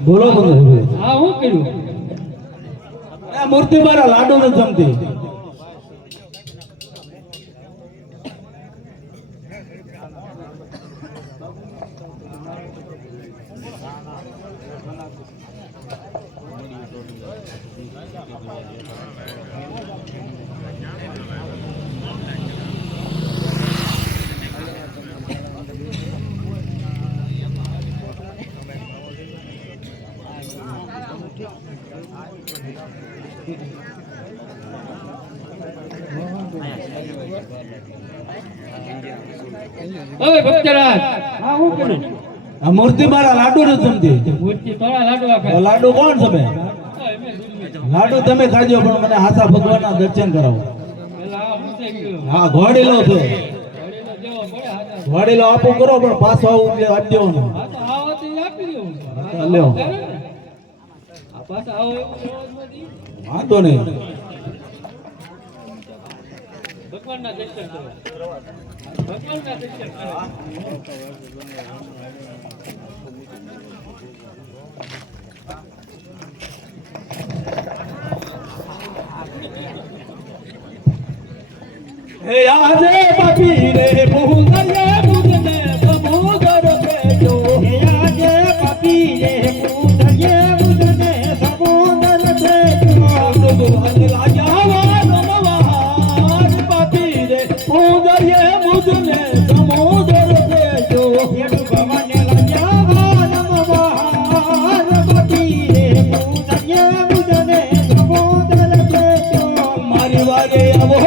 બોલો બોલો હા હું કર્યું આ મૂર્તિ મારા લાડુ ન જમતી ઓય ભક્તરાજ હા હું કરું આ મૂર્તિ મારા લાડુ ન જમતી મૂર્તિ તારા લાડુ આખા લાડુ કોણ જમે લાડુ તમે ખાજો પણ મને આશા ભગવાનના દર્શન કરાવો હા ઘોડીલો છે ઘોડીલો આપો કરો પણ પાછો આવું આપી દેવાનું લ્યો વાંધો નહીં ભગવાનના દર્શન કરો. ભગવાનના દર્શન કરો. હે આજે પાપી રે મુદરે મુદને સમુદર ભેજો. હે આજે પાપી રે મુદરે મુદને સમુદર ભેજો. ભગવાન લાજાવા રમવા પાપી રે મુદરે મુદને સમુદર ભેજો. હે ભગવાન લાજાવા રમવા પાપી રે મુદરે મુદને સમુદર ભેજો. મારી વારે આવો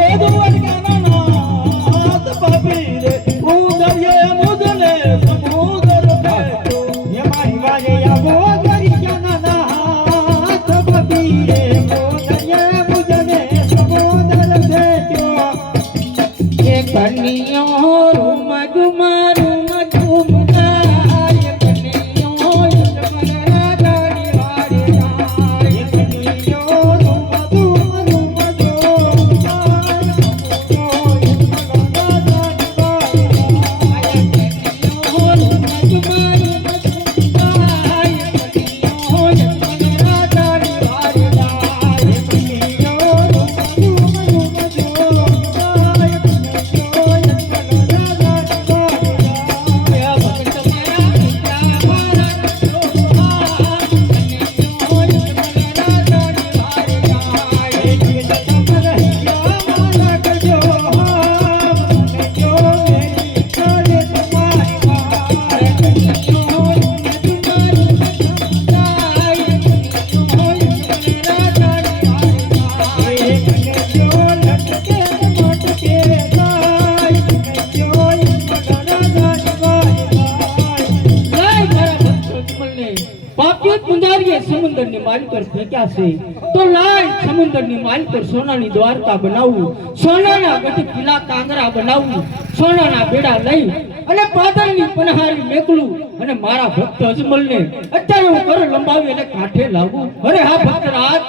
સમુદ્રની માલ પર ફેંક્યા છે તો લાય સમુદ્રની માલ પર સોનાની દ્વારકા બનાવવું, સોનાના ગઢ કિલ્લા કાંગરા બનાવવું, સોનાના બેડા લઈ અને પાતળની પનહારી મેકલું અને મારા ભક્ત અજમલને અત્યારે હું કર લંબાવી અને કાંઠે લાવું. અરે હા ભક્તરાજ,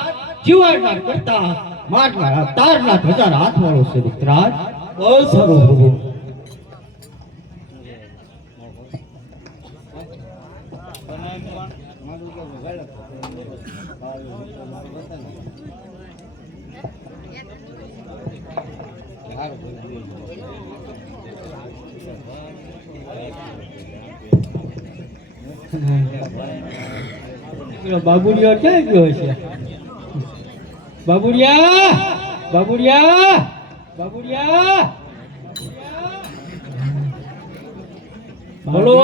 જીવાડના કરતા મારના તારના ધજાર હાથ વાળો છે ભક્તરાજ. બહુ સારું પ્રભુ. બાબુડિયા ક્યાં ગયો છે? બાબુડિયા, બાબુડિયા, બાબુડિયા, બોલો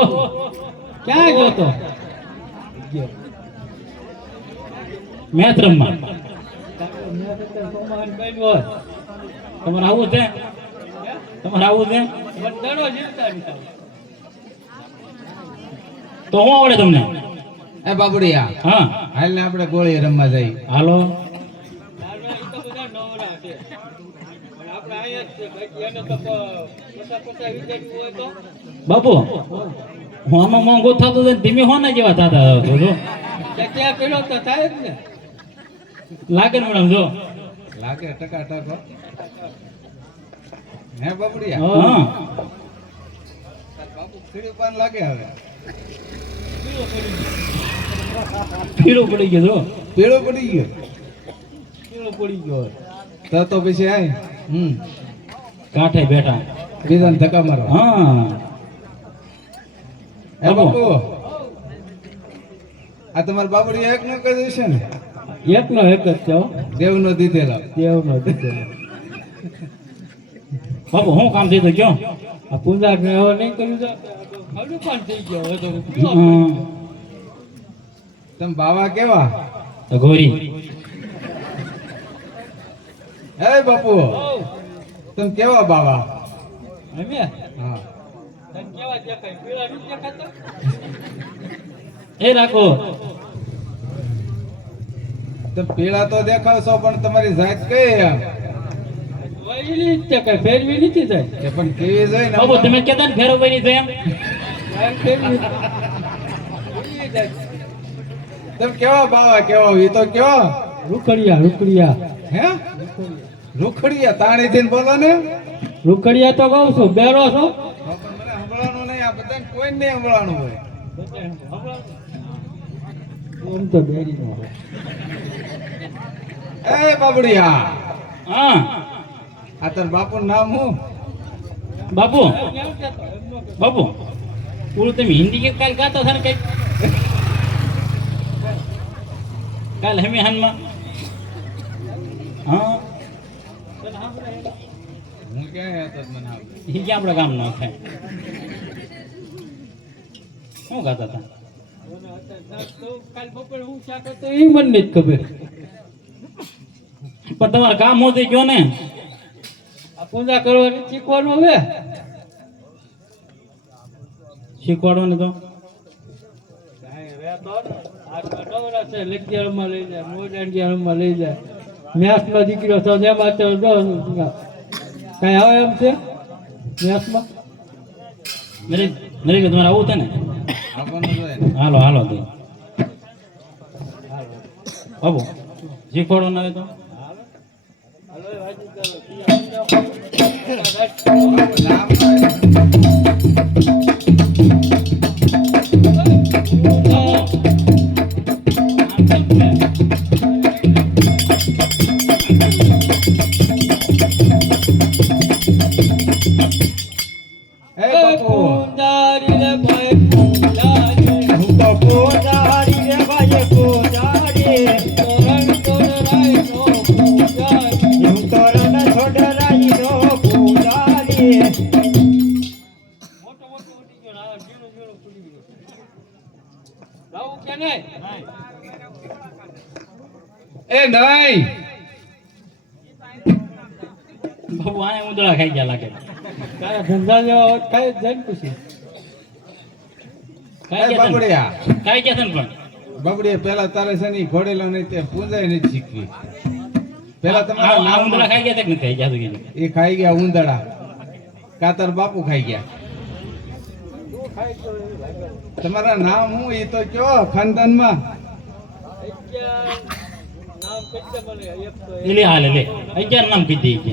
ક્યાં ગયો તો? મેત્રમમાં. તમારે આવું છે? તમારે આવું છે? તો હું આવડે તમને? એ બાબુડિયા, હા હાલ ને આપણે ગોળી રમવા જઈ. હાલો. બાપુ હું આમાં મોંઘું થતું ધીમે હોના જેવા થતા ક્યાં પેલો તો થાય જ ને. લાગે ને મેડમ? જો લાગે ટકા ટકો. હે બાબુડિયા? હા બાપુ ખીડી પાન લાગે. હવે પીળો પડી ગયો. જો પીળો પડી ગયો. પીળો પડી ગયો તો પછી આય કાંઠે બેઠા બીજાને ધક્કા મારો. હા હે બાપુ, આ તમારા બાબુડિયા એક નો કહી છે ને? એકનો એક જ છે. દેવનો દીધેલો. દેવનો દીધેલો. બાપુ હું કામ થઈ તો કયો? આ પૂજા ને હવે નહીં કર્યું તો ખાડું પણ થઈ ગયો હવે તો. તમે બાવા કેવા? ઘોરી. હે બાપુ, તમે કેવા બાવા? અમે હા તમે કેવા દેખાય? પીળા નથી દેખાતા? એ રાખો. તમે પીળા તો દેખાવ છો, પણ તમારી જાત કઈ એમ? વૈલી જ દેખાય, ફેરવી નથી જાય. એ પણ કેવી જોઈ ને બાબુ તમે કેતા ને ફેરવવાની છે એમ? તમે કેવા બાવા કેવા? એ તો કેવા રૂકડિયા. રૂકડિયા. હે રૂખડિયા તાણી થઈને બોલો ને. રૂકડિયા તો કહું છું બેરો છો તો પણ મને સંભળાવાનું નહીં, આ બધાને કોઈને નહીં સંભળાવાનું હોય. એમ તો બેરી નો હોય. એ બાબડિયા, હા આ તાર બાપુનું નામ શું? બાપુ બાપુ ઓલું તમે હિન્દી કે કાલ ગાતા હતા ને કઈક કાલ હમી હાનમાં હા હું ક્યાં હતો મને આવડે. એ ક્યાં આપણા ગામ નો થાય શું ગાતા હતા કાલ બપોરે હું શા કરતો એ મને નથી ખબર. પણ તમારે કામ હોતી ગયો ને આ પૂજા કરવાની શીખવાનું હવે શીખવાડો ને તો લગિયારમાં લઈ જાય મોડાંડિયામાં લઈ જાય મેથમાં દીકરો તો એમાં તો કઈ આવે એમ છે મેથમાં નરેશ તમારે આવું છે ને આવવાનું જોઈએ ને. હાલો હાલો દે બાબુ શીખવાડો ના હોય તો નામ એ બાપુ, હું તો પૂજારી રે ભાઈ પૂજારી. હું તો રણ છોડરાઈ નો પૂજારી. એ નહીં, બાબુ આને ઉંદરા ખાઈ ગયા લાગે તારા ધંધા જેવા હોત ખાઈ જ જાય ને પછી ખાઈ એ ગયા છે ને? બાબડિયા, ખાઈ ગયા છે ને પણ બાબડિયા પેલા તારે છે ને ઈ ઘોડેલો નહીં તે પૂજાય નથી શીખવી. પેલા તમારા આ નામ ઉંદરા ખાઈ ગયા છે કે નથી ખાઈ ગયા તો કીધું? એ ખાઈ ગયા ઉંદડા, કાતર બાપુ ખાઈ ગયા. તમારા નામ હું એ તો કયો ખાનદાનમાં? નામ કેટલે મને એક તો એ લે હાલે લે 11 નામ કીધી છે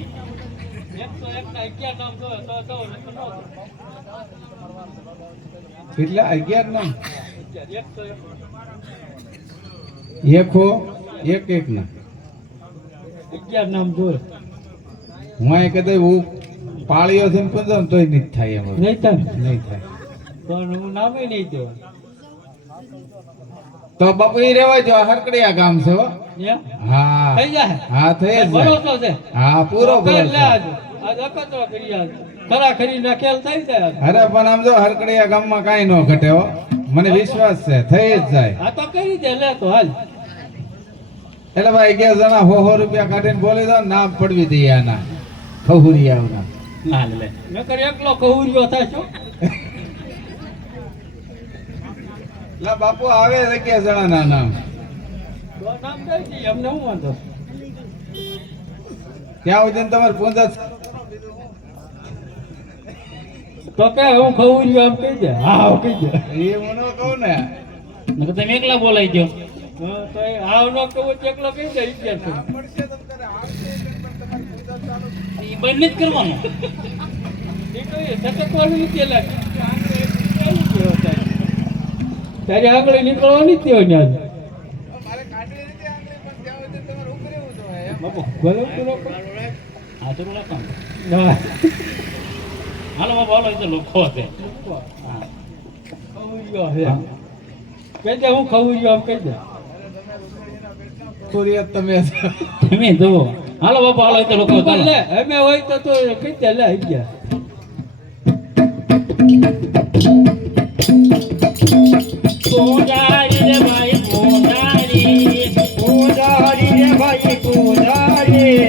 નામ તો કેટલા 11 નામ? એક તો એકો એક એક ના. 11 નામ જોર હું આ કદાચ હું પાળીઓ છે ને પૂછો ને તોય નહીં થાય એમ. નહીં થાય નહીં થાય પણ હું નામે નહીં દો તો બાપુ એ રેવા જો, આ હરકડિયા ગામ છે હો. હા થઈ જાય હા થઈ જ જાય. ભરોસો છે હા પૂરો કર લે ભરોસો. આજ આજ અકતરો કરી આજ ખરા ખરી નાખેલ થઈ જાય આજ. અરે પણ આમ જો હરકડિયા ગામમાં કાંઈ ન ઘટે હો, મને વિશ્વાસ છે થઈ જ જાય. આ તો કરી દે લે તો હાલ એટલે ભાઈ 11 જણા 100 રૂપિયા કાઢીને બોલી દો ને નામ પડવી દઈએ આના ખહુરિયાઓના. હાલે લે નકર એકલો કહુરિયો થાય છો લા બાપુ આવે 11 જણાના નામ. તો નામ દઈ દઈએ અમને શું વાંધો ત્યાં સુધી તમારે પૂંજા તો કે હું ખવુરિયો આમ કહી દે હા કહી દે એ હું ન કહું ને. નકર તમે એકલા બોલાઈ ગયો હા, તો એ હાવ નો કહું તો એકલો કહી દે 11 એ બંધ જ કરવાનું એ તો એ સતત વાળું નથી લાગે તારે આગળ નીકળવાની જ તેઓ ન્યા બાપુ ભલે પૂરો કર. આ તો રાખવાનું ના હાલો બાબુ હાલો એ તો લોકો છે હા ખવુરિયો હે કહી દે હું ખવુરિયો આમ કહી દે ખુરિયત તમે છો. તમે જુઓ હાલો બાપુ હાલો એ તો લોકો ચાલો લે અમે હોય તો કહી દે લે આવી ગયા પૂજારી રે ભાઈ પૂજારી પૂજારી રે ભાઈ પૂજારી.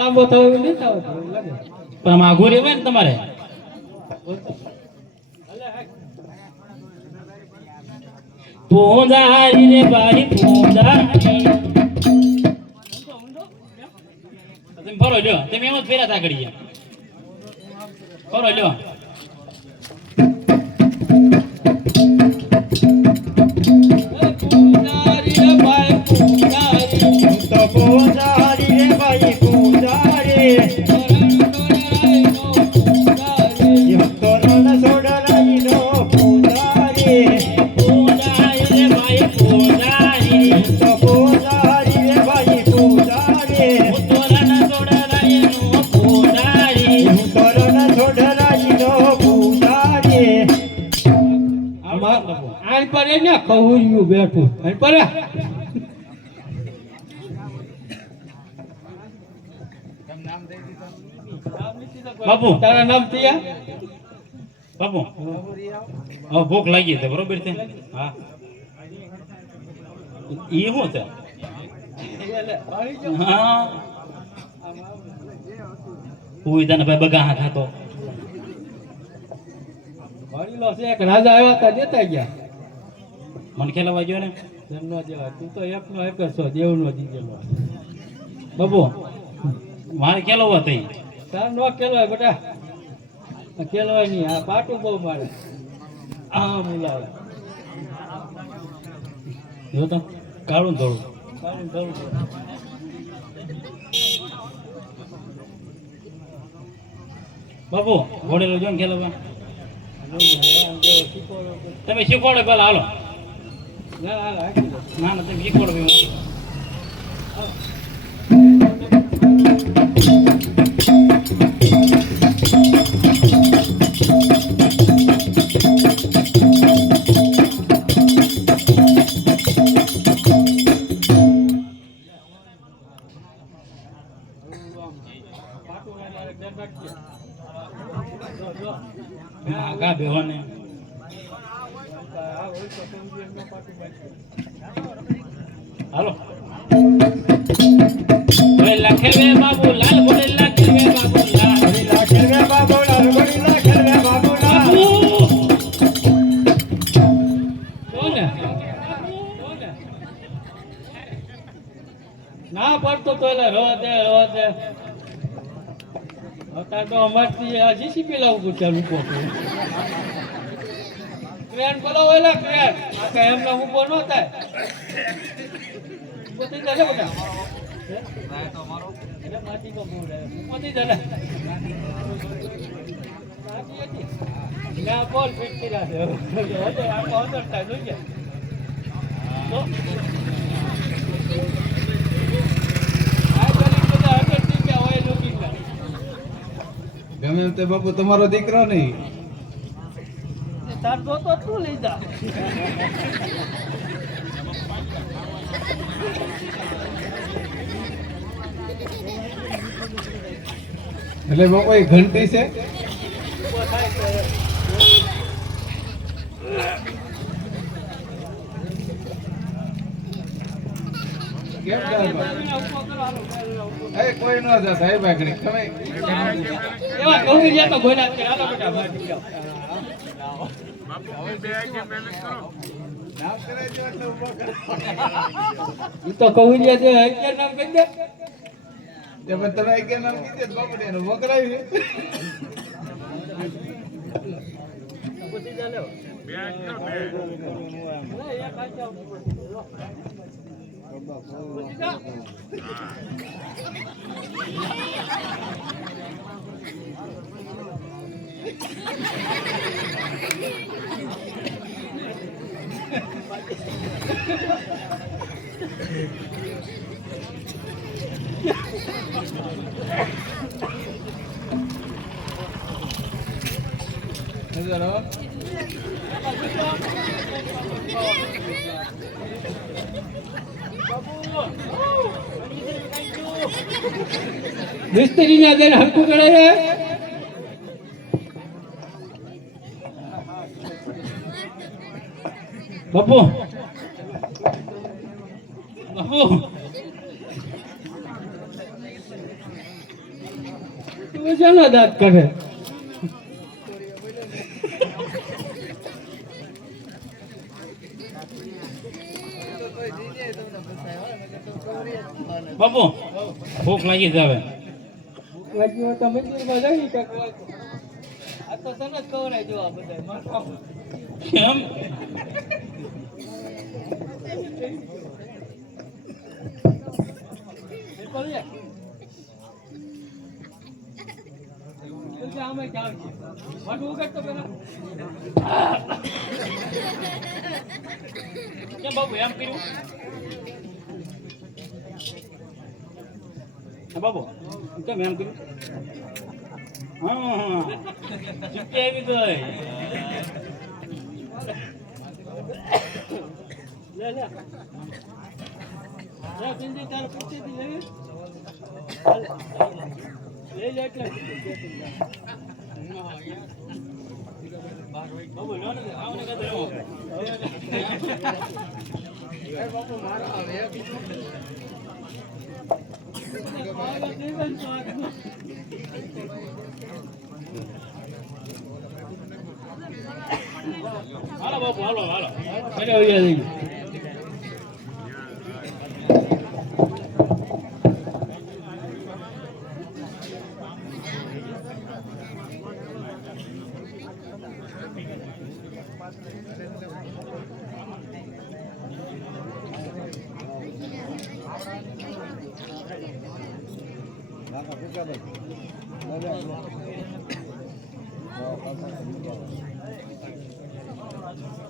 લાંબો થયો એવું નહીં થયો લાગે પણ આમ આઘું રહેવાય ને તમારે પૂજારી રે ભાઈ પૂજારી તમે ફરો લ્યો તમે એમ જ ફેરા તા કરી ફરો લ્યો પૂજારી રે ભાઈ ખહુરિયું બેઠું અને પરે બાપુ તારા નામ તિયા બાપુ હવે ભૂખ લાગી છે બરોબર છે હા ઈ શું છે હા ઉઈદાને ભાઈ બગા ખાતો વડીલો છે એક રાજા આવ્યા હતા દેતા ગયા મને ખેલાવા ગયો ને એમનો જેવા તું તો એકનો એક જ છો દેવનો દીધેલો બાપુ મારે ખેલાવા થઈ તાર નો કેલવાય બેટા કેલવાય નહીં આ પાટું બહુ મારે આ મુલાવે જો તો કાળું ધોળું તારું ધરું બાપુ ઘોડેલો જો ને ખેલાવા તમે શીખવાડો પેલા હાલો ના ના ના તમે શીખવાડો ભાઈ આગા બેહોને હાલો બોલેલા ખેલવે બાબુ લાલ બોલેલા ખેલવે બાબુ લાલ બોલેલા ખેલવે બાબુ લાલ બોલેલા ખેલવે બાબુ લાલ કોને ના પડતો તો એટલે રવા દે અત્યારે તો અમારથી આ જીસીપી લાવવું પડશે લોકો ક્રેન બોલાવો એલા ક્રેન આ કઈ એમના ઉભો ન થાય ઉભો થઈ જાય બેટા એટલે માટી તો બહુ રહે ઉભો થઈ જાય ના બોલ ફિટ કર્યા છે આખો અંદર થાય જોઈએ તો ગમે એમ તે બાપુ તમારો દીકરો નહીં તાર તો તું લઈ જા એટલે બાપુ એ ઘંટી છે કેમ એ કોઈ ન જતા એ બાગડી તમે એવા કહું ગયા તો ગોડા કે હાલો બેટા માટી જાઓ ઈ તો કહું ગયા છે અત્યારે નામ કહી દે તે પણ તમે એક નામ કીધું બાપુ ને એનું વકરાયું છે પૂછી જા લે બે એક આચા પૂછી જા મિસ્ત્રી ના દેન હરકું કરે છે બાપુ બાપુ તું જાનો દાંત કરે બાપુ ભૂખ લાગી છે હવે વાંચ્યું તો મંદિરમાં જઈ કે આ તો તને જ ખવડાવી દેવા બધા કેમ આમે ચાલ છે વાટું ઉગાડતો પેલા કેમ બાપુ એમ કર્યું બાબુ કેમ એમ કર્યું હા ચૂકી આવી ગઈ લે લે લે બિંદી તારે પૂછીથી લેવી લઈ લે એટલે બાબુ લો ને આવને કદે એ બાપુ મારો આવે હાલો બાપુ હાલો હાલો ઘરે આવી જઈ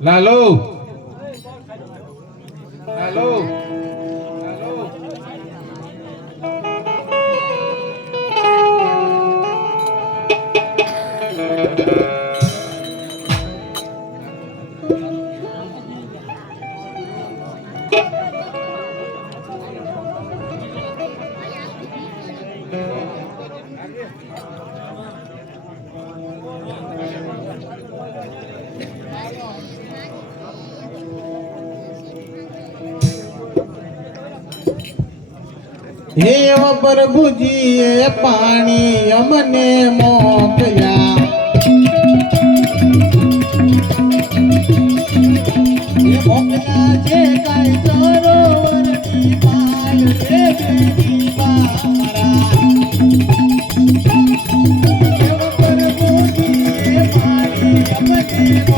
લાલો લાલો હે પ્રભુજીએ પાણી અમને મોકલ્યા હે મોકલ્યા છે કાંઈ સરોવરની પાલ રે બેની બામરા હે પ્રભુજીએ પાણી અમને મોકલ્યા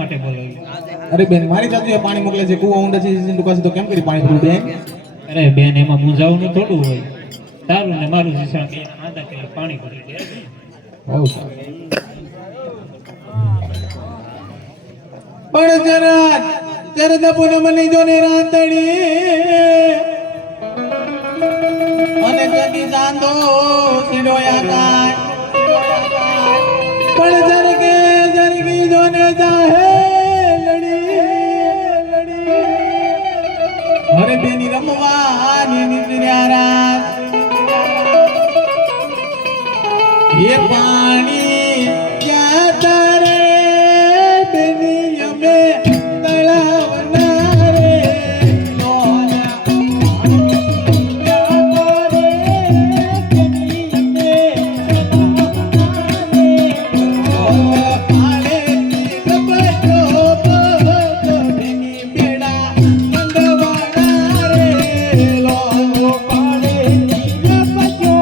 માટે બોલાવી? અરે બેન મારી ચાચીએ પાણી મોકલે છે કુવા ઊંડા છે ટૂંકા તો કેમ કરી પાણી પૂરું બેન અરે બેન એમાં મૂંઝાવાનું થોડું હોય. તારું ને મારું શિક્ષણ બે આધા કિલો પાણી ભરી દે. બહુ સારું પણ જરા પૂનમની જોને રાતડી અને જગી ચાંદો સિરોયા કાય પણ જરગી જોને જાહે લડી હરે બેની રમવાની નિદ્ર્યા ये पानी क्या तारे बेनिया में तड़ावना रे लोना क्या तारे बेनिया में तड़ावना रे पाले रबटो बेनी बेड़ा नंदवाना रे लो पाले रबटो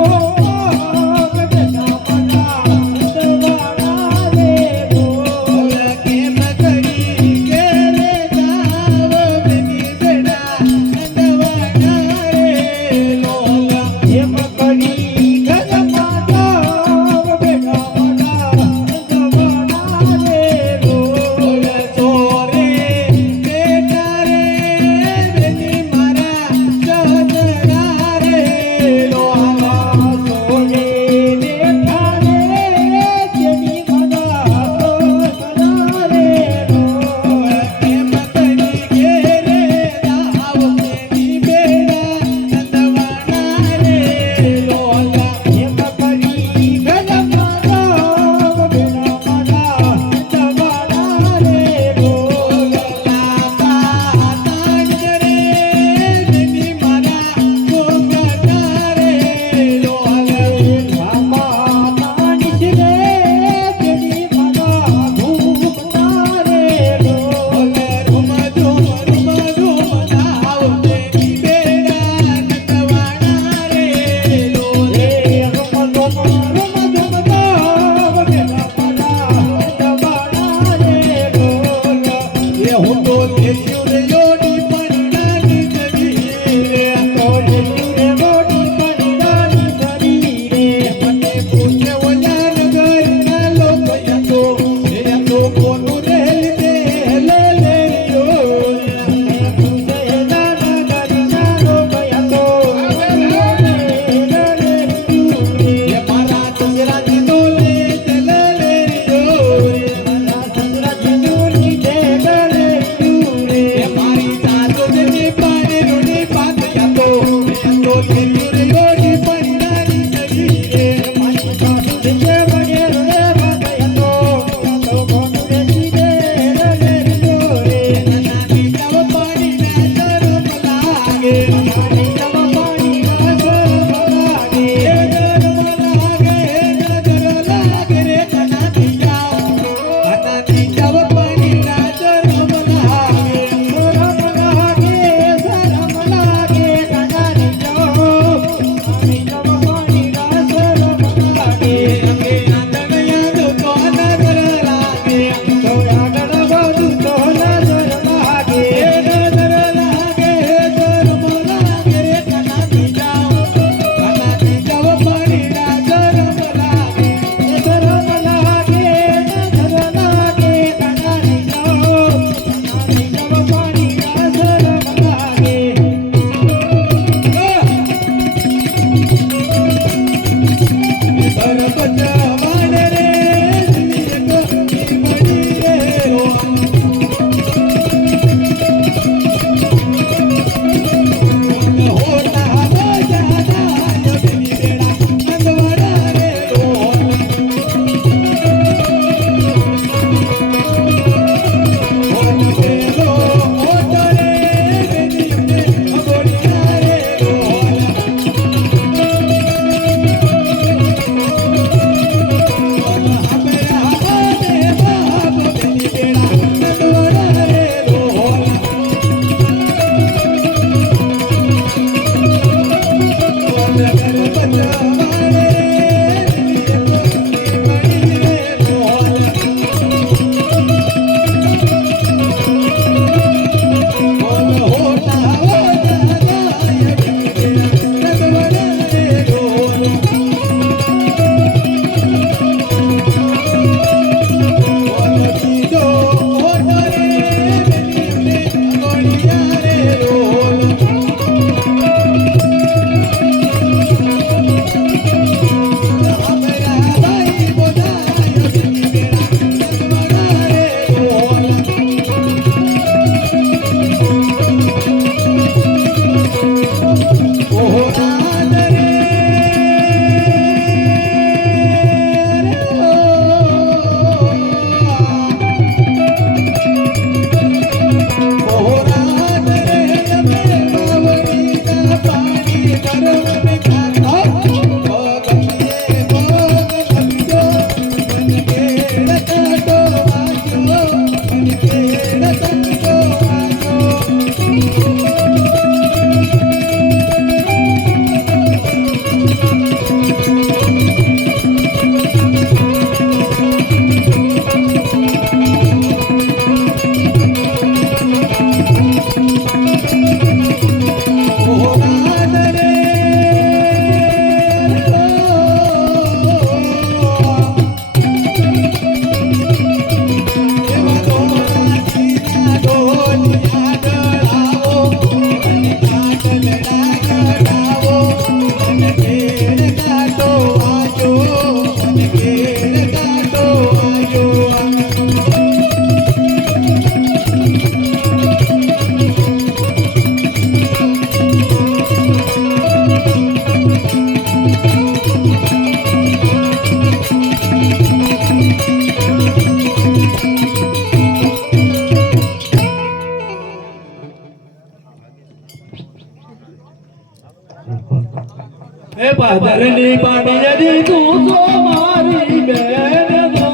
એ પાદરની પાડીયરી તું તો મારી બેન જો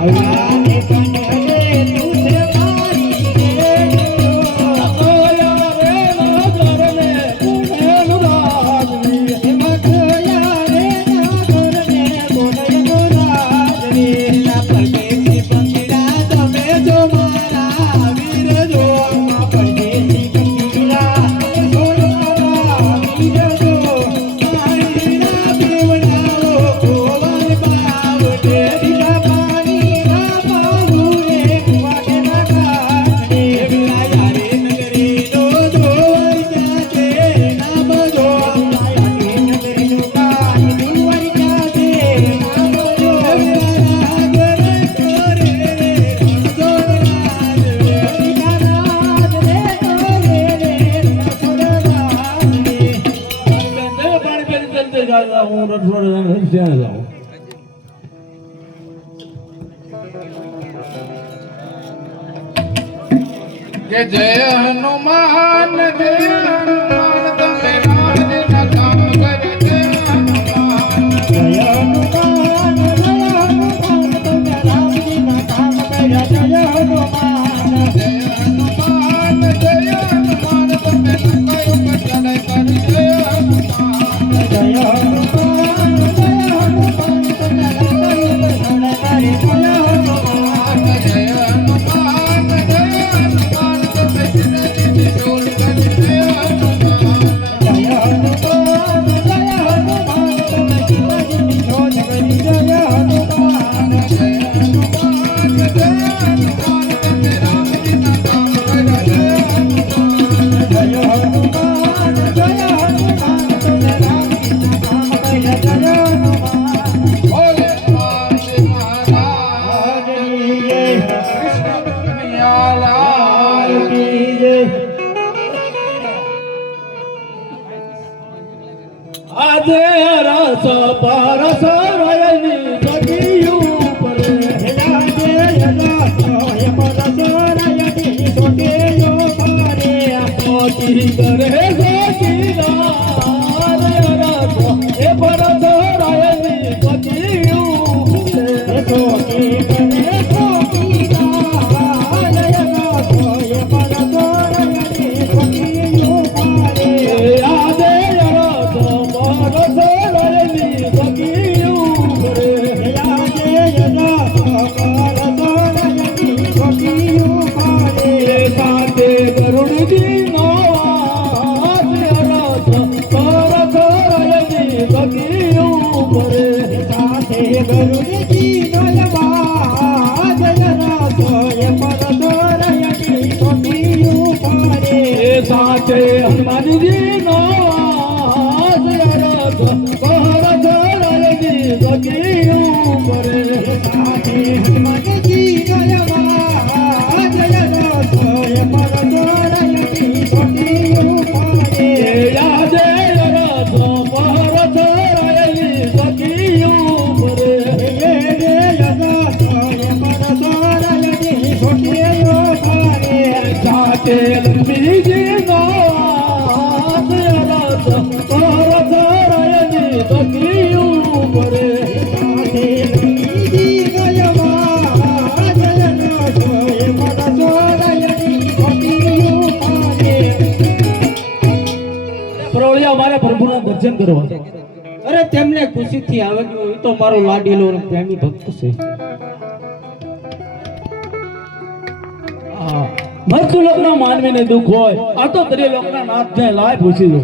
આને કનરે તું છે મારી બેન ઓયા રે નગરને પુણેનું રાજવી મખયા રે નાગરને બોલયનો રાજવી ના પરદેશી બંગડા તમે જો મારા વીર જો માં પરદેશી બંગડા જો મારા વીર જો મારી ના દેવડાઓ કોવલ બાવડે દીધા પાણી ના પાઉરે કુવાડે ના કાઢે વિલાયા રે નગરી નો જોઈ ક્યાં છે ના બજો વિલાયા રે નગરી નો કાઈ દુવર ક્યાં છે ના બજો વિલાયા કરે કરે રે રણજો રાજ રે દીધા રાજ રે કરે રે રણજો રાજ રે પાણી પીને ચાલતે જાઉં હું રણછોડ ત્યાં જાઉં કે જય હનુમાન તમે રાજના કામ કરે જય હનુમાન જય હનુમાન તમે રામજીના કામ કર્યા જય હનુમાન જય હનુમાન તમે કયો ચડાઈ કરી જય હનુમાન જય હનુમાન તમે રામજીના કરી જય હનુમાન જય હનુમાન તમે સિદ્ધની ડોલ કરી જય હનુમાન જય હનુમાન તમે શિવાજીની શોધ કરી જય હનુમાન જય હનુમાન તમે રામજીના કામ કર્યા જય હનુમાન જય હનુમાન તમે રામજીના કામ કર્યા જય હનુમાન બોલે સ્વામી મહારાજ હરિ જય કૃષ્ણ કનૈયાલાલ કી જય આજે રસ પરસ રયની સખીયું પડે મોતી કરે સખીદાર રસ એ પરસ રયની સખીયું પડે આજે રસ પરસ રયની સખીયું પડે સાથે ગરુડજી નો વાસ રસ પરસ રયની સખીયું પડે સાથે હનુમાનજી નો વાસ રસ પરસ રયની સખીયું પડે આજે રસ પરસ રયની સખીયું પડે સાથે લક્ષ્મીજી નો વાસ રસ પરસ રયની સખીયું પડે પ્રવળિયા મારે પ્રભુના દર્શન કરવા અરે તેમને ખુશીથી આવે એ તો મારો લાડીલો અને પ્રેમી ભક્ત છે મૃત્યુ લોકના માનવીને દુઃખ હોય આ તો દરિયા લોકના નાથને લાય પૂછી દો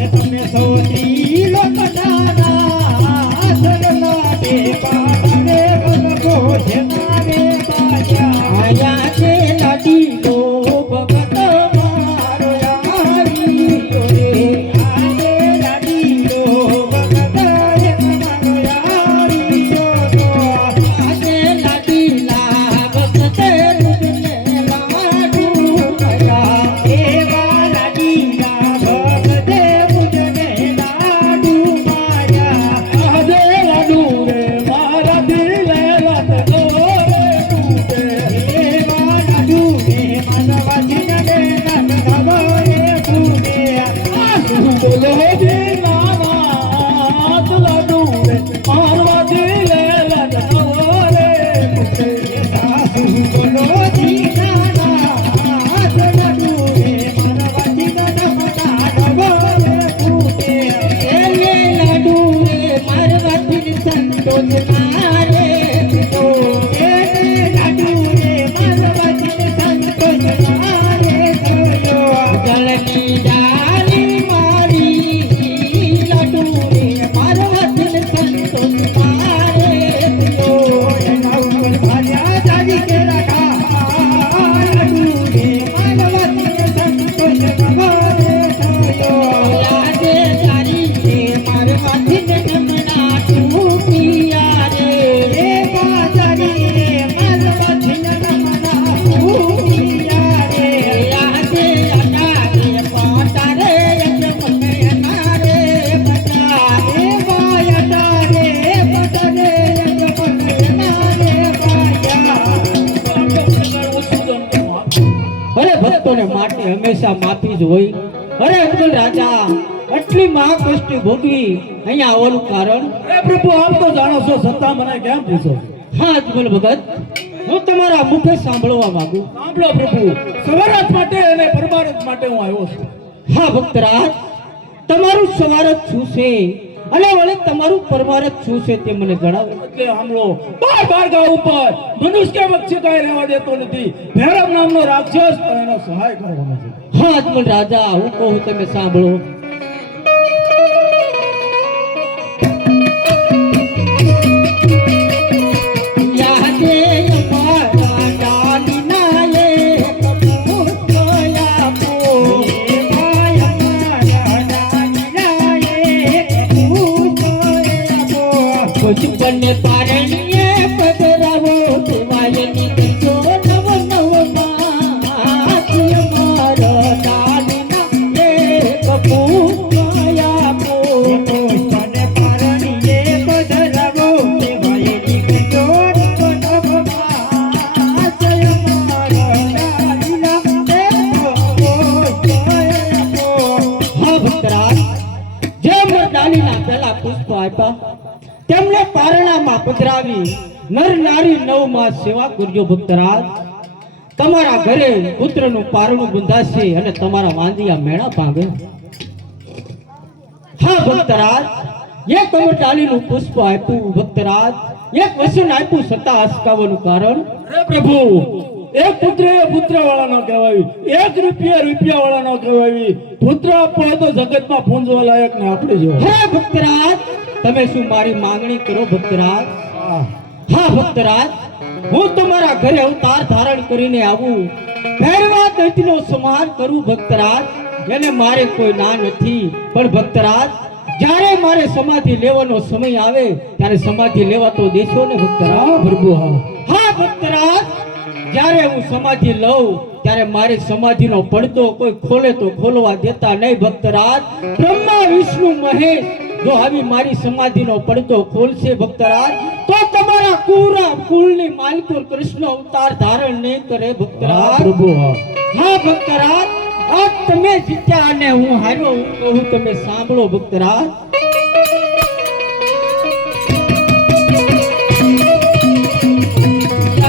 તમે સૌથી લોકનાના સંતોષના રે તો એને લાડુ રે મારવાથી સંતોષના રે થયો જળની ડાળી મારી લાડુ રે મારવાથી સંતોષના રે થયો એના ઉપર ભાર્યા જાજી કે રાખા લાડુ રે મારવાથી સંતોષના રે થયો યાદે તારી રે મારવાથી જમણા ટૂપિયા રે રે બાજારી રે મારવાથી જમણા ટૂપિયા રે યાદે અડા રે પાટા રે યજમને ના રે બજા રે બાયડા રે બજા રે યજમને ના રે બાયા અરે ભક્તોને માટે હંમેશા માફી જ હોય. અરે અકબર રાજા આટલી મહાકષ્ટ ભોગવી અહીંયા આવવાનું કારણ? અરે પ્રભુ આપ તો જાણો છો, છતાં મને કેમ પૂછો? હા અજમલ ભગત, હું તમારા મુખે સાંભળવા માંગુ. સાંભળો પ્રભુ, સવારત માટે અને પરમારથ માટે હું આવ્યો છું. હા ભક્તરાજ, તમારું સવારત શું છે અને વળે તમારું પરમારથ શું છે તે મને જણાવો. એટલે સાંભળો, બાર ગામ ઉપર મનુષ્ય વચ્ચે કાંઈ રહેવા દેતો નથી. ભૈરવ નામનો રાક્ષસ તો એનો સહાય કરવાનો છે. હા અજમલ રાજા, હું કહું તમે સાંભળો. યાદે અમારા ડાલીના એક પુષ્પ આપો. માય અમારા ડાલીના એક પુષ્પ આપો. પુષ્પને પારણીએ પધરાવો, દેવાયની કરજો નવ નવ માથી અમારા ડાલીના એક પુષ્પ આપો. પુષ્પને પારણીએ પધરાવો, દેવાયની કરજો નવ નવ માથી અમારા ડાલીના એક પુષ્પ આપો. હા ભક્તરાજ, જે અમર ડાલીના પહેલા પુષ્પ આપ્યા તેમને પારણામાં પધરાવી નર નારી નવ માસ સેવા કરજો. ભક્તરાજ, તમારા ઘરે પુત્રનું પારણું બંધાશે અને તમારા વાંદિયા મેળા ભાંગે. હા ભક્તરાજ, એક અમર ડાલીનું પુષ્પ આપ્યું. ભક્તરાજ, એક વચન આપ્યું, છતાં અસકાવવાનું કારણ? અરે પ્રભુ, એક પુત્ર એ પુત્ર વાળા ન કહેવાય, એક રૂપિયા વાળા ન કહેવાય. પુત્ર આપવો હોય તો જગતમાં પૂંજવા લાયક ને આપણે જેવો. હે ભક્તરાજ, તમે શું મારી માંગણી કરો? ભક્તરાજ, હા ભક્તરાજ, હું તમારા ઘરે અવતાર ધારણ કરીને આવું, ભૈરવા દૈત્યનો સંહાર કરું. ભક્તરાજ, એને મારે કોઈ ના નથી, પણ ભક્તરાજ, જ્યારે મારે સમાધિ લેવાનો સમય આવે ત્યારે સમાધિ લેવા તો દેશો ને ભક્તરાજ. પ્રભુ હા. હા ભક્તરાજ, જ્યારે હું સમાધિ લઉં ત્યારે મારી સમાધિનો પડદો કોઈ ખોલે તો ખોલવા દેતા નહીં. ભક્તરાજ, બ્રહ્મા વિષ્ણુ મહેશ જો આવી મારી સમાધિનો પડદો ખોલશે ભક્તરાજ, તો તમારા પૂરા કુળની માલિકો કૃષ્ણ અવતાર ધારણ નહીં કરે. ભક્તરાજ, પ્રભુ હા. હા ભક્તરાજ, આ તમે જીત્યા અને હું હાર્યો, હું કહું તમે સાંભળો. ભક્તરાજ,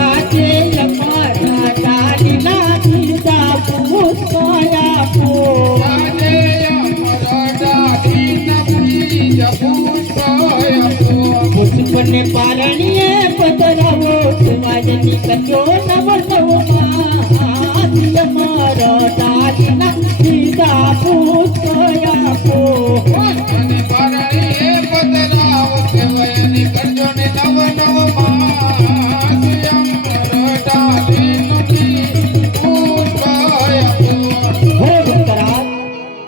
આજે અમારા ડાલીના દીદા પુષ્પ આપો. પુષ્પને પારણીએ પધરાવો, દેવાયની કરજો નવ નવ માથી અમારા ડાલીના દીદા પુષ્પ આપો.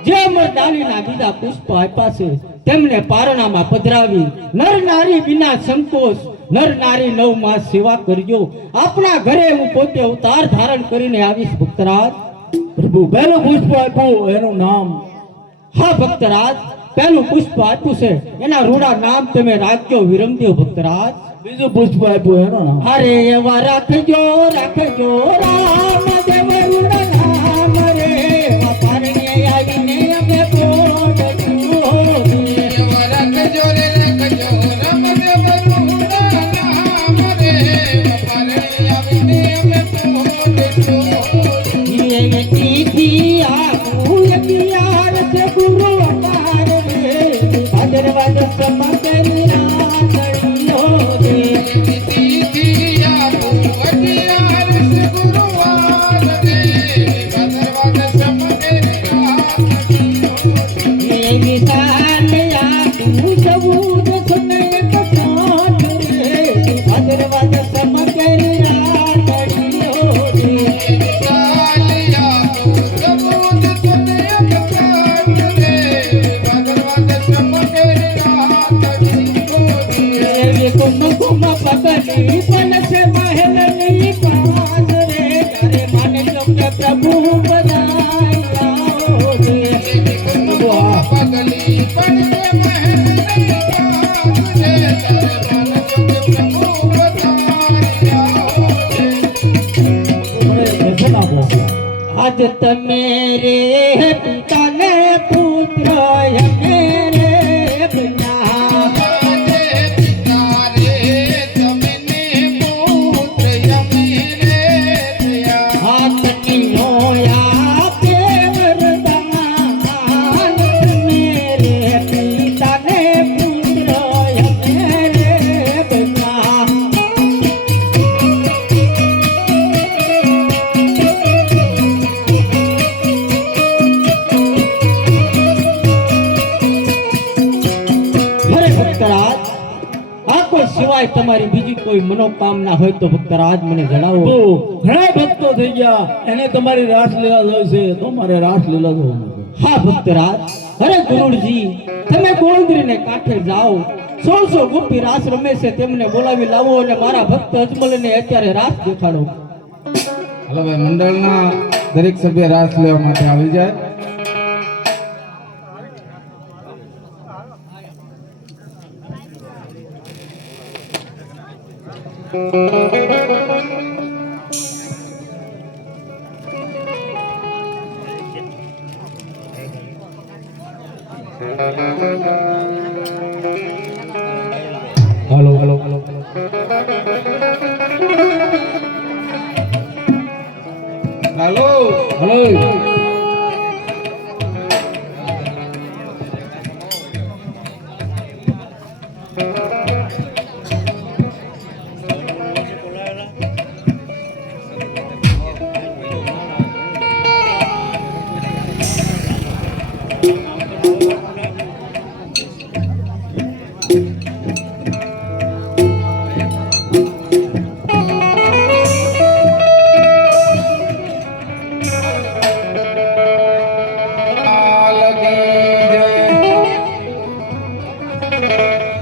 જે અમર ડાલીના બીજા પુષ્પ આપ્યા છે તેમને પારણામાં પધરાવી નર નારી વિના સંકોચ નર નારી 9 માસ સેવા કરજો. આપણા ઘરે હું પોતે અવતાર ધારણ કરીને આવીશ. ભક્તરાજ, પ્રભુ પહેલું પુષ્પ આપ્યું એનું નામ? હા ભક્તરાજ, પહેલું પુષ્પ આપ્યું છે એના રૂડા નામ તમે રાખજો વિરમદેવ. ભક્તરાજ, બીજું પુષ્પ આપ્યું એનું નામ? અરે એવા રાખજો રાખજો રામદેવ રૂડા નામ રે. પારણે આવીને અમે ગુરુ અપાર રે ભાદરવા દસમા કરી રાતડીઓ दूध सुने कसाट रे भाद्रवद सम केरी रातड़ी हो रे कालिया सबूत सुने कसाट रे भगवत समकेरी रातड़ी होरी रे कुम पकड़ी पन से महलनी पास रे करे मन के प्रभु बधाया हो रे पगली पण महल नहीं पास रे करे मन के प्रभु बताया होरे आज तमेरे पिता ने पुत्र मेरे बिना સિવાય તમારી બીજી કોઈ મનોકામના હોય તો ભક્તરાજ મને જણાવો. તો ઘણા ભક્તો થઈ ગયા એને તમારી રાસલીલા જોઈ છે તો મારે રાસલીલા જોવાનું છે. હા ભક્તરાજ, અરે ગુરુજી તમે ગોળંદરીને કાંઠે જાઓ, 100 ગોપી રાસ રમે છે તેમને બોલાવી લાવો અને મારા ભક્ત અજમલને અત્યારે રાસ દેખાડો. હાલો ભાઈ, મંડળના દરેક સભ્ય રાસ લેવા માટે આવી જાય. હાલો હાલો હાલો હાલો હાલો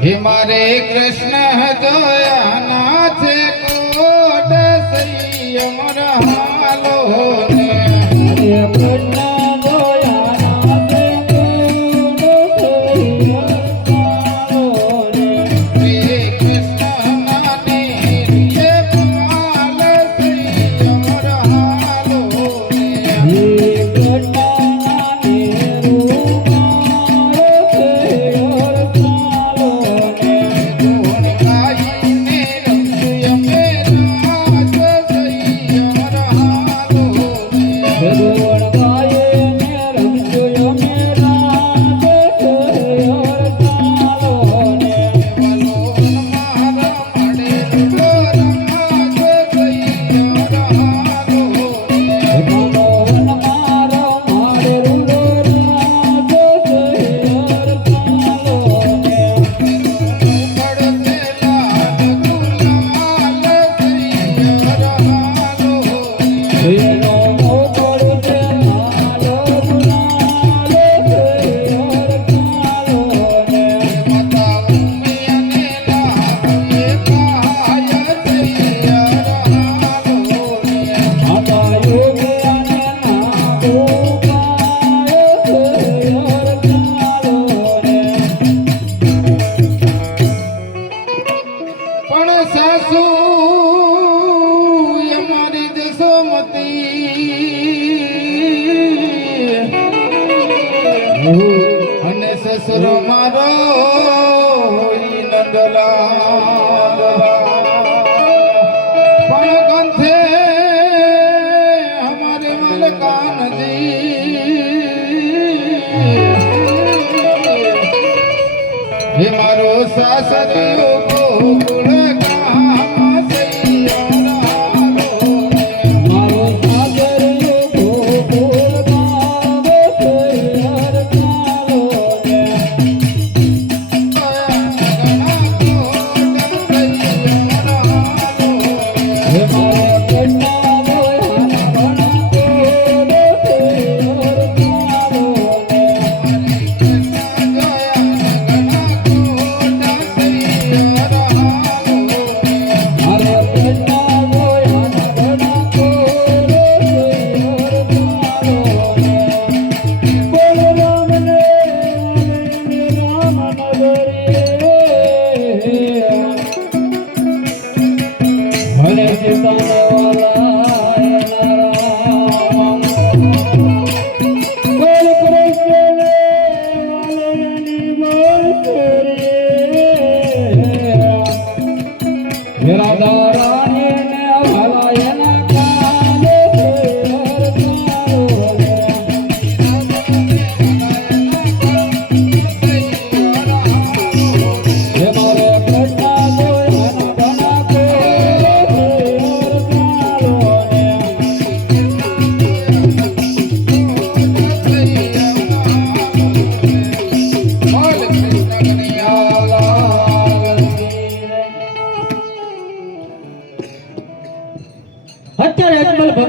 हे मारे कृष्ण जोया नाथ कोट सही अमर हालो ने હરે કૃષ્ણ જોયા નામે हे कृष्ण नाने ये कमाल सही अमर हालो ने गुण गाई ने रंगय मेरा सही अमर हालो ने वलोन मारा मडे डोर माज सही अमर हालो ने पड़ते लाल गुलाल सही अमर हालो ने પણ સાસુ અમારી જસોમતી અને સસરો મારો ઈ નંદલા પણ કંથે हमारे मलकानजी हे मारो सासरियो गोकुळ गाम सैयारा મારો સાગર ગોકુળ ગામ સૈયર ચાલો ને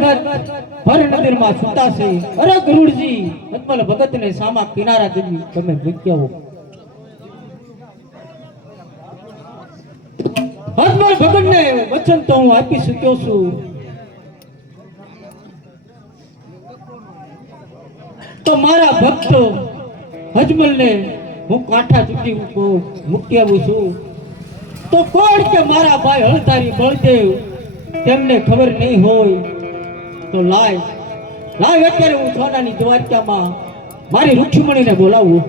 ભગત ભર નદીમાં સૂતા છે. અરે ગરુડજી, અજમલ ભગતને સામા કિનારા દેવી તમે મૂક્યા હો. અજમલ ભગતને વચન તો હું આપી શક્યો છું, તો મારા ભક્ત અજમલને હું કાંઠા ચૂકી મૂકી આવું છું. તો કોણ કે મારા ભાઈ હળતારી બળદેવ તેમને ખબર નહીં હોય તો લાય અત્યારે હું સોનાની દ્વારકામાં મારી રૂક્ષ્મણીને બોલાવું.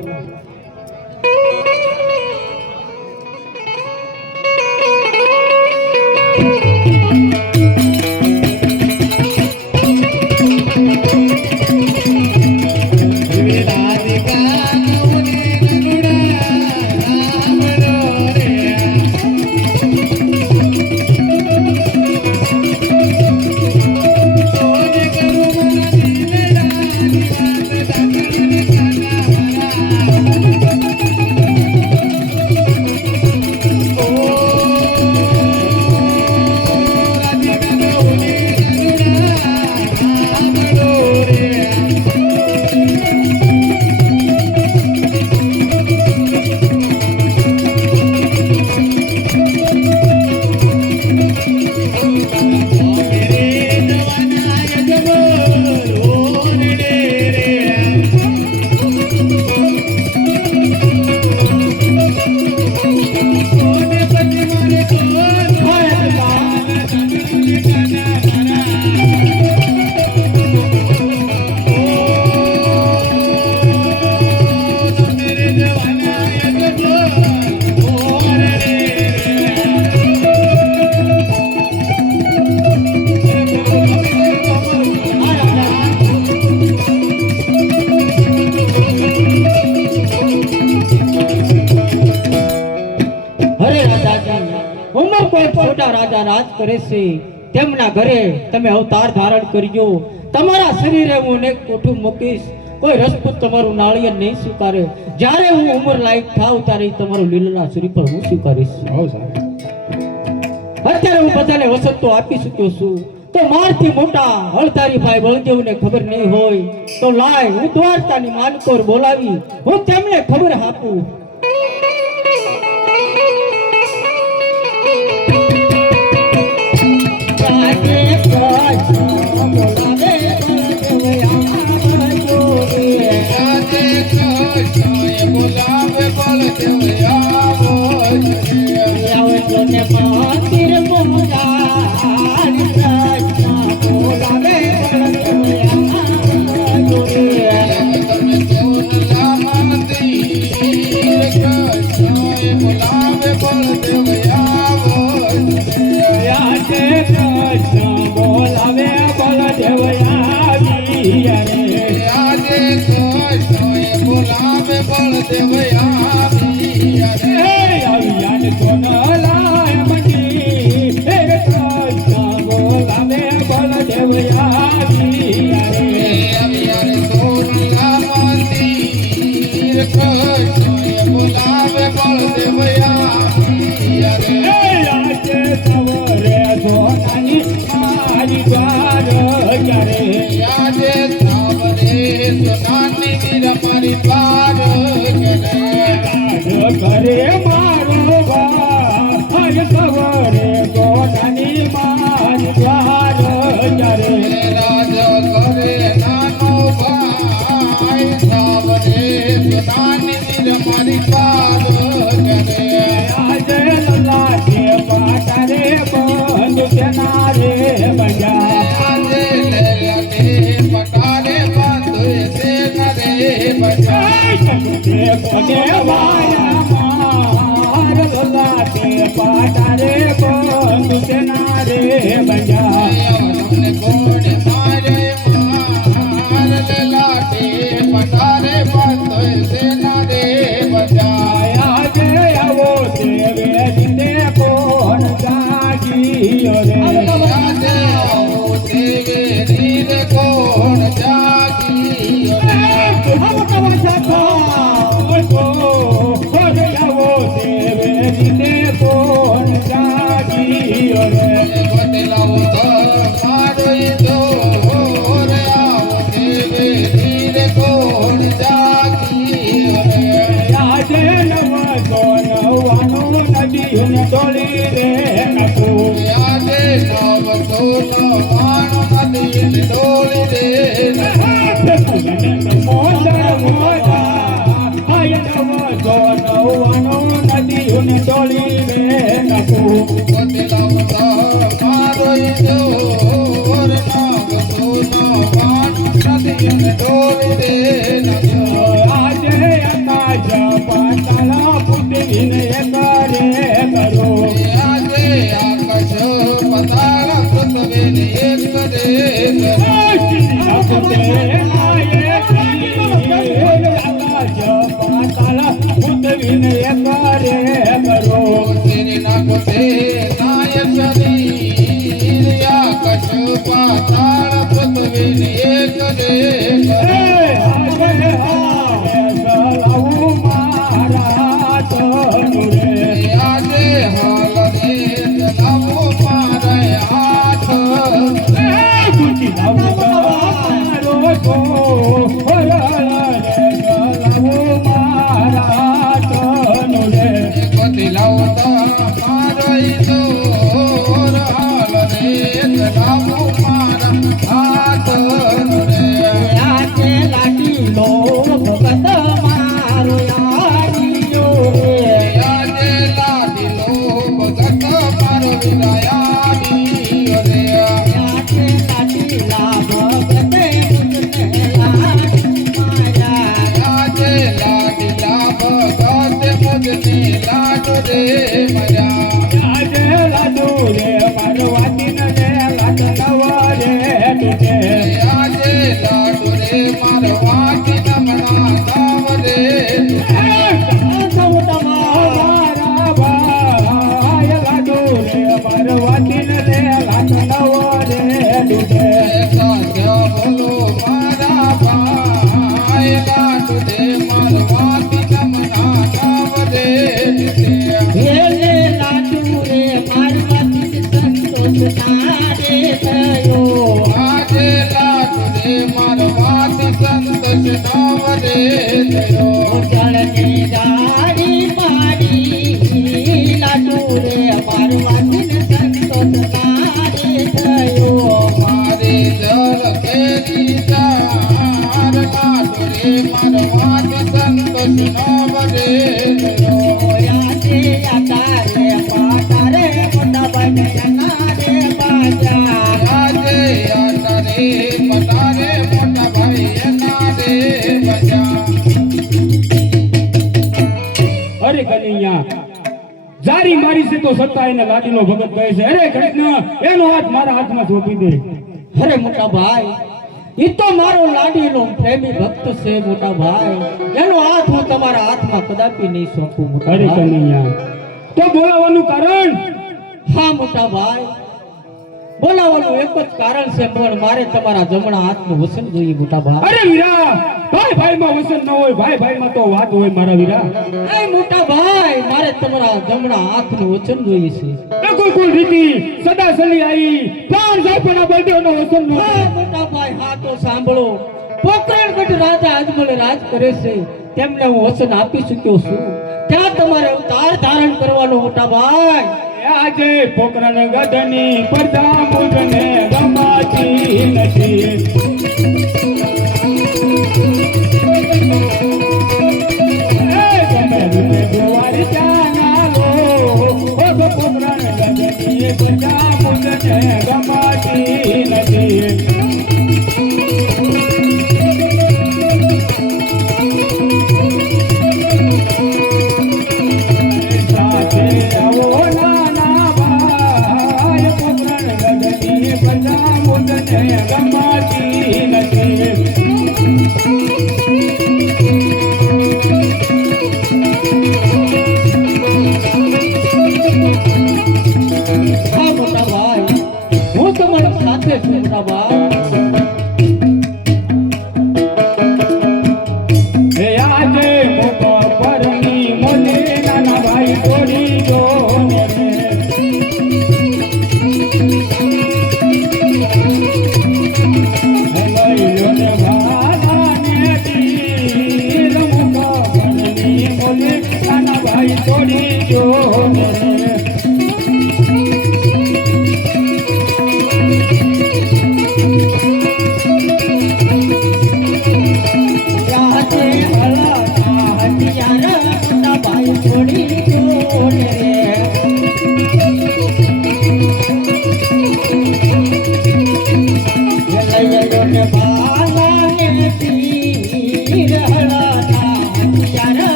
રાજા રાજ કરે છે, તેમના ઘરે તમે અવતાર ધારણ કરજો. તમારા શરીરે હું અનેક કોઠું મૂકીશ, કોઈ રસપૂત તમારું નાળિયેર નહીં સ્વીકારે. જ્યારે હું ઉંમર લાયક થાવ ત્યારે તમારું લીલના શ્રીફળ હું સ્વીકારીશ. અત્યારે હું બધાને વસત તો આપી શક્યો છું, તો મારથી મોટા હળતારી ભાઈ બળદેવને ખબર નહીં હોય તો લાય હું દ્વારકાની માનકોર બોલાવી હું તેમને ખબર આપું. કરે મારો ભાઈ સવરે ગોનાની માર દ્વાર જરે રાજ કરે નાનો ભાઈ સવરે ગોનાની મારી દ્વાર જરે આજે લાગે પાટરે બંધ કેનારે બજા આજે લાગે પટારે બંધ છે નરે બજા તે પગે પાટારે બંધ સેનારે બજા તમને કોણ મારે માર લાટે પટારે બંધ સેનારે બજાયા જે આવો દેવે દિને કોણ જાગી રે આજે આવો દેવે દિને કોણ જાગી રે હમ કવા સાખો કોણ જાગી રે બદલાવો તો મારો નદીઓને ડોલી રે નાખું આજે નવસો નવાણું નદીની ડોલી રે મોજા મોજા હાય નવસો નવાણું નદીઓને ડોલી રે નાખું પોતે લાવતા મારો ઈશ્વર નવસો નવાણું નદીની ડોલી રે આજે આકાશ પાતાળ પૃથ્વીને કરે કરો આજે આકાશ પતાળ પૃથ્વીને એક કરે તેરી નાખોતે નાય શરીર આકાશ પાતાળ પૃથ્વીને એક કરે આજે હાલ રે જલાવો મારે હાથ ગતિ લાવતા મારો ઈશ્વર હાલ રે જલાવો મારા હાથ રે આજે લાડી લો ભગત મારો યારીયો રે આજે લાડીલો ભગત મારો વિરાયાની રે આજે લાડી લા ભગતે મુજને લાડી માયા આજે લાડીલા ભગત મુજને લાડો રે મજા આજે લાડુ રે મારવાતી ને લાડ નવા રે તુજે આજે લાડુ રે મારો વાતી નમણા દાવ રે સાધ્ય બોલો મારા ભાઈ લાડુ રે મારો વાતી નમણા દાવ રે હેલે લાડુ રે મારવાતી સંતોષ તારે થયો આજે લાડુ રે મારો વાતી સંતોષ દાવ રે થયો જળની ગાડી મારી લાડુ રે મારવાતી સંતોષ તારે થયો મારે જળ કેરી ચાર લાડુ રે મારો વાતી સંતોષ દાવ રે થયો આજે આકારે પાતારે મોટા ભાઈ જનારે બાજા આજે આટારે પટારે મોટા ભાઈ એના રે બજા અરે કનૈયા જારી મારી છે તો સત્તા એને લાડીનો ભગત કહે છે અરે કૃષ્ણ એનો હાથ મારા હાથમાં સોંપી દે અરે મોટા ભાઈ ઈ તો મારો લાડીનો પ્રેમી ભક્ત છે મોટા ભાઈ એનો હાથ હું તમારા હાથમાં કદાપી નહીં સોંપું મોટા અરે ભાઈ કનૈયા તો બોલાવાનું કારણ હા મોટા ભાઈ બોલાવવાનું એક જ કારણ છે પણ મારે તમારા જમણા હાથનું વસન જોઈએ મોટા ભાઈ અરે વીરા ભાઈ ભાઈમાં વસન ન હોય ભાઈ ભાઈમાં તો વાત હોય મારા વીરા એ મોટા ભાઈ મારે તમારા જમણા હાથનું વચન જોઈએ છે કોઈ કોઈ રીતિ સદા સલી આવી પ્રાણ સાપના બળદેવનો વસન ન હા મોટા ભાઈ હા તો સાંભળો પોકરણગઢ રાજા અજમલ રાજ કરે છે તેમને હું વચન આપી ચૂક્યો છું ત્યાં તમારે અવતાર ધારણ કરવાનો મોટા ભાઈ આજે પોકરણ ગઢની પ્રજા મુજને ગમાતી નથી ગમે રીતે ગુવારી જાના લો પોકરણ ગઢની પ્રજા મુજને ગમાતી નથી સાથે આવો નાના ભાઈ પોકરણ ગઢની પ્રજા મુજને ગમાતી નથી હા મોટા ભાઈ હું તમારા સાથે છું મોટા ભાઈ હે આજે મોકો પરની મોને નાના ભાઈ તોડી જો ને હે લઈલો ને ભાગાને તીર મોકો પરની મોને નાના ભાઈ તોડી જો ને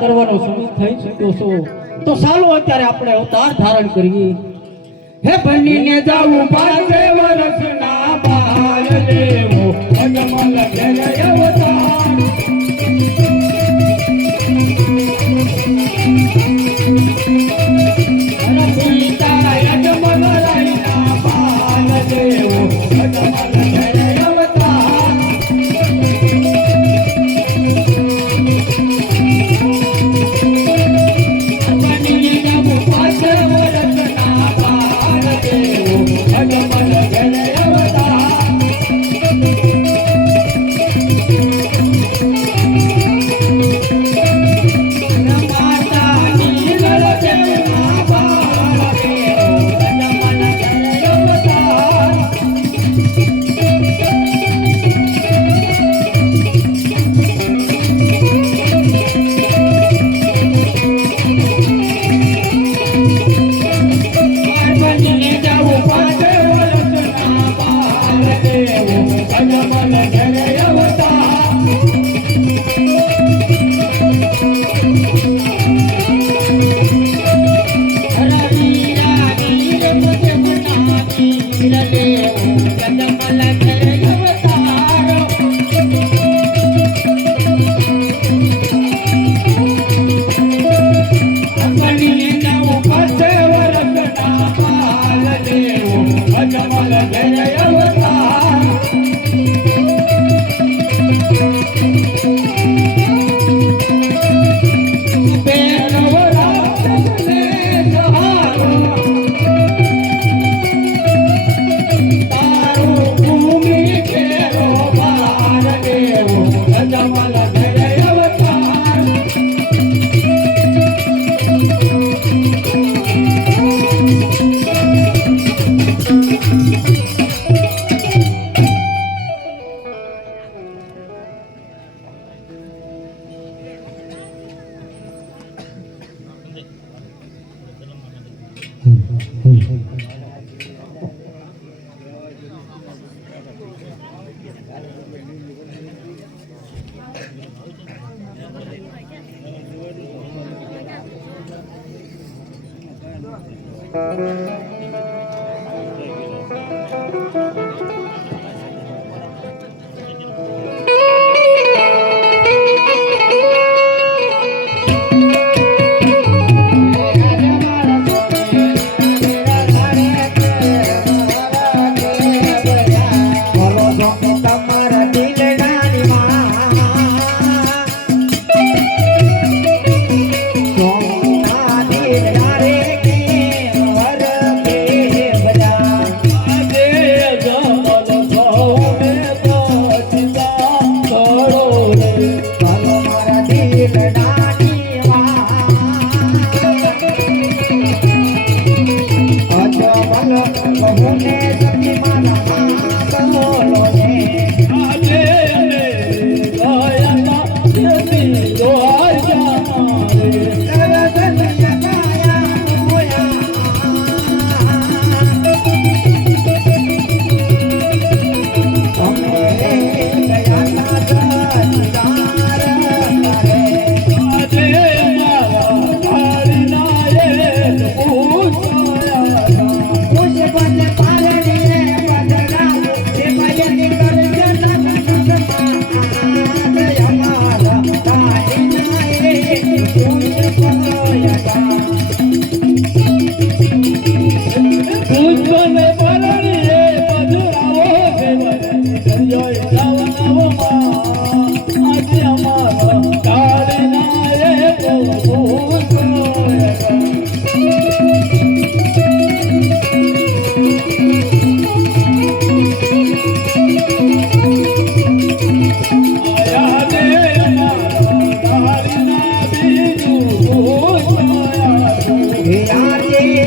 કરવાનો સમય થઈ ચૂક્યો છો તો ચાલો અત્યારે આપણે અવતાર ધારણ કરીએ. હે બનીને જાવું પાસે વર્ષના બાલ દેવો અજમલ ઘેરે અવતાર. સીતા અજમલ રાયના બાલ દેવો અજમલ ઘેરે અવતાર. બનીને જાવું પાસે વર્ષના બાલ દેવો અજમલ ઘેરે અવતાર.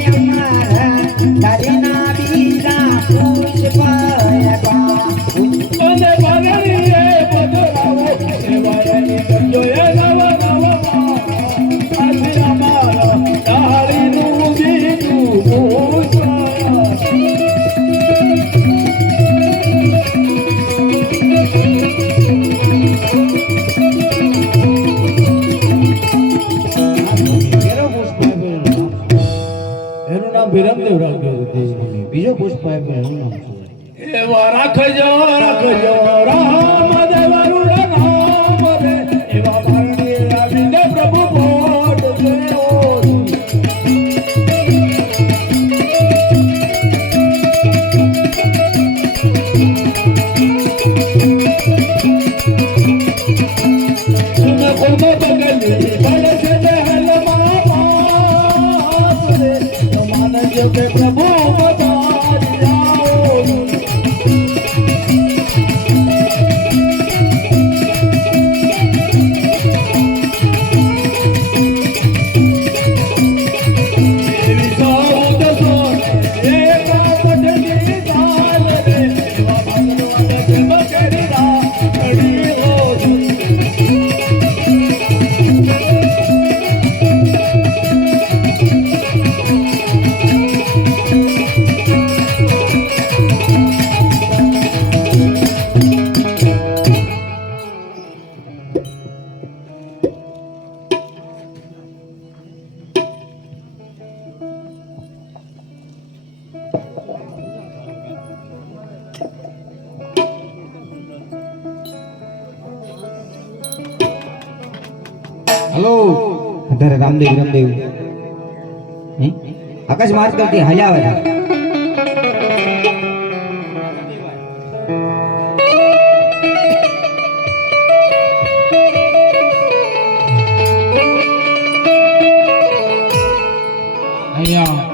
અમારા દાદીના બી એનું નામ વિરમદેવ રાખ્યું હતું. બીજો પુષ્પ આપ્યો એનું નામ શું? એવા રાખજો રાખજો રામદેવ રૂડા નામ રે એવા બારણે આવીને પ્રભુ ભોટ દેવો. સુને કોમ બગલી બળ છે દહલમાં પાપ રે માનજો કે પ્રભુ બતારી આવો. એવી સૌદ સોને એકા પટની ચાલ રે એવા ભગવાન પ્રેમ કરી રાખડી હોજો. હલો અત્યારે રામદેવ રામદેવ આકાશ માર્ગ કરતી હાલ્યા આવે છે. અહીંયા